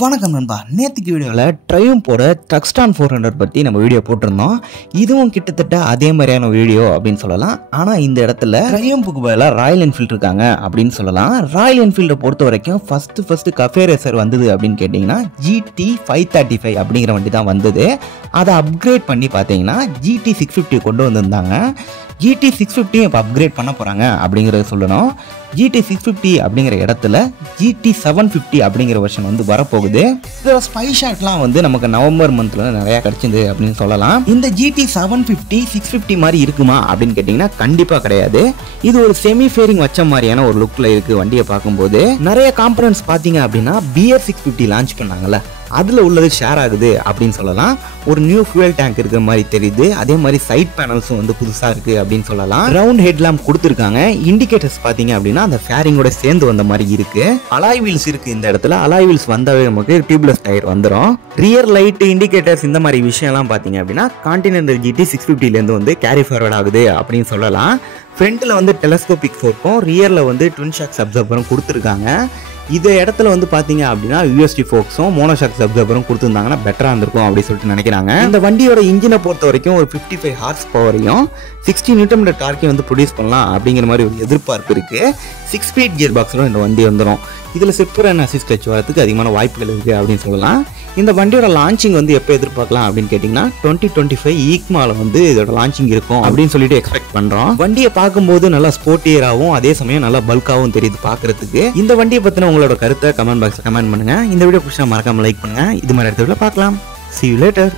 வணக்கம் நண்பா. நேற்றுக்கு வீடியோவில் ட்ரையம்போட ட்ரக்ஸ்டான் 400 பற்றி நம்ம வீடியோ போட்டிருந்தோம். இதுவும் கிட்டத்தட்ட அதே மாதிரியான வீடியோ அப்படின்னு சொல்லலாம். ஆனால் இந்த இடத்துல ட்ரையம்புக்கு பதிலாக ராயல் என்ஃபீல்டு இருக்காங்க அப்படின்னு சொல்லலாம். ராயல் என்ஃபீல்டை பொறுத்த வரைக்கும் ஃபஸ்ட்டு கஃபே ரேசர் வந்தது அப்படின்னு கேட்டிங்கன்னா GT 535 அப்படிங்கிற வண்டி தான் வந்தது. அதை அப்கிரேட் பண்ணி பார்த்தீங்கன்னா GT 650 கொண்டு வந்திருந்தாங்க. GT 650 இப்போ அப்கிரேட் பண்ண போகிறாங்க அப்படிங்கிறத சொல்லணும். GT 650 அப்படிங்கிற இடத்துல GT 750 அப்படிங்கிற வெர்ஷன் வந்து வரப்போகுது. இதோட ஸ்பை ஷாட்லாம் வந்து நமக்கு நவம்பர் மந்த்ல நிறையா கிடச்சிது அப்படின்னு சொல்லலாம். இந்த GT 750 650 மாதிரி இருக்குமா அப்படின்னு கேட்டிங்கன்னா கண்டிப்பாக கிடையாது. இது ஒரு செமி ஃபேரிங் வச்ச மாதிரியான ஒரு லுக்கில் இருக்குது. வண்டியை பார்க்கும்போது நிறைய காம்பனன்ட்ஸ் பார்த்தீங்க அப்படின்னா BR 650 லான்ச் பண்ணாங்கல்ல, அதில் உள்ளது ஷேர் ஆகுது அப்படின்னு சொல்லலாம். ஒரு நியூ ஃபியூயல் டேங்க் இருக்கிற மாதிரி தெரியுது. அதே மாதிரி சைட் பேனல்ஸும் வந்து புதுசாக இருக்குது அப்படின்னு சொல்லலாம். ரவுண்ட் ஹெட்லாம்ப் கொடுத்துருக்காங்க. இண்டிகேட்டர்ஸ் பார்த்தீங்க அப்படின்னா அந்த ஃபேரிங்கோட சேர்ந்து வந்த மாதிரி இருக்குது. அலாய் வீல்ஸ் இருக்குது இந்த இடத்துல. அலாய் வீல்ஸ் வந்தாவே நமக்கு டியூப்லெஸ் டயர் வந்துடும். ரியர் லைட், இண்டிகேட்டர்ஸ் இந்த மாதிரி விஷயம்லாம் பார்த்தீங்க அப்படின்னா கான்டினென்டல் GT 650லேருந்து வந்து கேரி ஃபார்வர்ட் ஆகுது அப்படின்னு சொல்லலாம். ஃப்ரண்ட்டில் வந்து டெலஸ்கோபிக் ஃபோர்க்கும் ரியரில் வந்து ட்வின் ஷாக்ஸ் அப்சர்வரும் கொடுத்துருக்காங்க. இந்த இடத்துல வந்து பார்த்தீங்க அப்படின்னா USD ஃபோக்ஸும் மோனோஷாக்ஸ் அப்சர்வரும் கொடுத்துருந்தாங்கன்னா பெட்டராக இருந்திருக்கும் அப்படின்னு சொல்லிட்டு நினைக்கிறாங்க. இந்த வண்டியோட இன்ஜினை பொறுத்த வரைக்கும் ஒரு 55 ஹார்ஸ் பவரையும் 60 நியூட்டன் டார்க்கையும் வந்து ப்ரொடியூஸ் பண்ணலாம் அப்படிங்கிற மாதிரி ஒரு எதிர்பார்ப்பு இருக்குது. 6 ஸ்பீட் கியர் பாக்ஸில் இந்த வண்டி வந்துடும். இதில் சிப்பர் அண்ட் அசிஸ்ட் கிளட்ச் வரதுக்கு அதிகமான வாய்ப்புகள் இருக்குது அப்படின்னு சொல்லலாம். இந்த வண்டியோட லான்ச்சிங் வந்து எப்போ எதிர்பார்க்கலாம் அப்படின்னு கேட்டிங்கன்னா 2025 ஈக்மாவில் வந்து இதோட லான்ச்சிங் இருக்கும் அப்படின்னு சொல்லிட்டு எக்ஸ்பெக்ட் பண்ணுறோம். வண்டியை பார்க்கும்போது நல்லா ஸ்போர்ட்டியராகவும் அதே சமயம் நல்லா பல்காகவும் தெரியுது பார்க்குறதுக்கு. இந்த வண்டியை பற்றின உங்களோட கருத்தை கமெண்ட் பாக்ஸில் கமெண்ட் பண்ணுங்கள். இந்த வீடியோ பிடிச்சா மறக்காமல் லைக் பண்ணுங்கள். இது மாதிரி இடத்துல பார்க்கலாம். See you later.